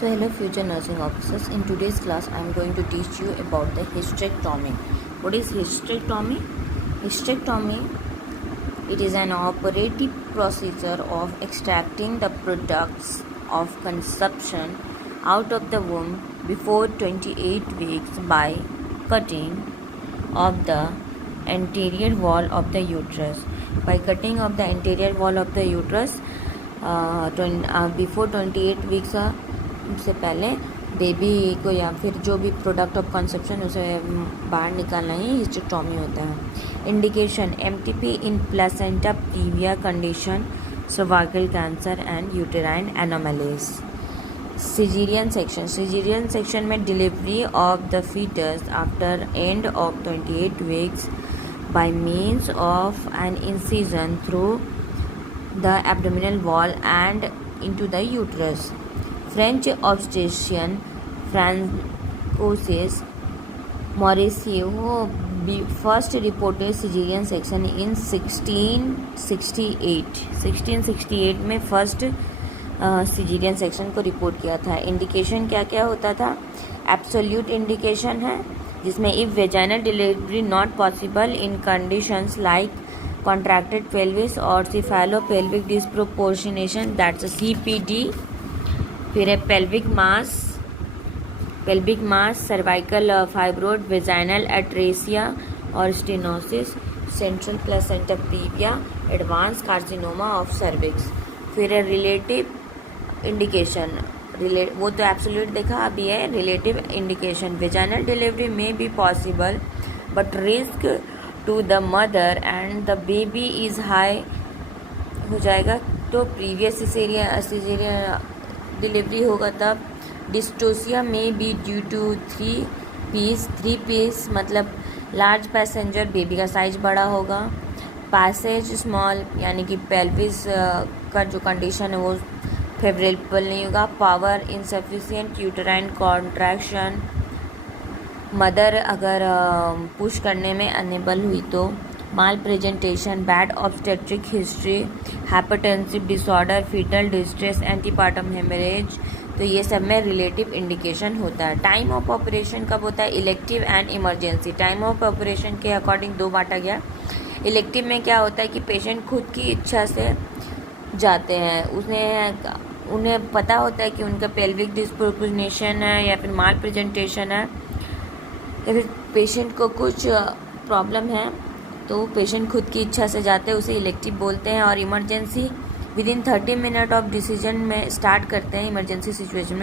So hello future nursing officers, in today's class I am going to teach you about the hysterectomy. What is hysterectomy? Hysterectomy, it is an operative procedure of extracting the products of conception out of the womb before 28 weeks by cutting of the anterior wall of the uterus. By cutting of the anterior wall of the uterus before 28 weeks से पहले baby को या फिर जो भी product of conception उसे बाहर निकालना ही हिस्टेक्टोमी होता है. Indication MTP in placenta previa condition, cervical cancer and uterine anomalies. Caesarean section में delivery of the foetus after end of 28 weeks by means of an incision through the abdominal wall and into the uterus. French obstetrician Francois Morisseau first reported cesarean section in 1668. 1668 में first caesarean section को report किया था. Indication क्या क्या होता था? Absolute indication है जिसमें if vaginal delivery not possible in conditions like contracted pelvis और cephalopelvic disproportionation, that's a CPD. फिर है pelvic mass, cervical fibroid, vaginal atresia और stenosis, central placenta previa, advanced carcinoma of cervix. फिर है relative indication, वो तो absolute देखा, अभी है relative indication. Vaginal delivery may be possible but risk to the mother and the baby is high हो जाएगा. तो प्रीवियस सिजेरियन डिलीवरी होगा तब. डिस्टोसिया में be due to three P's मतलब लार्ज पैसेंजर, बेबी का साइज बड़ा होगा. पैसेज स्मॉल यानी कि पेल्विस का जो कंडीशन है वो फेवरेबल नहीं होगा. Power insufficient, uterine contraction, mother अगर पुश करने में अनेबल हुई तो. Malpresentation, bad obstetric history, hypertensive disorder, foetal distress, antepartum haemorrhage, तो ये सब में रिलेटिव इंडिकेशन होता है. टाइम ऑफ ऑपरेशन कब होता है? Elective and emergency. Time of operation के अकॉर्डिंग दो बांटा गया. इलेक्टिव में क्या होता है कि पेशेंट खुद की इच्छा से जाते हैं, उन्हें पता होता है कि उनका पेल्विक डिस्प्रोपोर्शनेशन है या फिर माल प्रेजेंटेशन है या फिर पेशेंट को कुछ प्रॉब्लम है, तो पेशेंट खुद की इच्छा से जाते हैं, उसे इलेक्टिव बोलते हैं. और emergency with in 30 minute of decision में स्टार्ट करते हैं इमरजेंसी सिचुएशन में.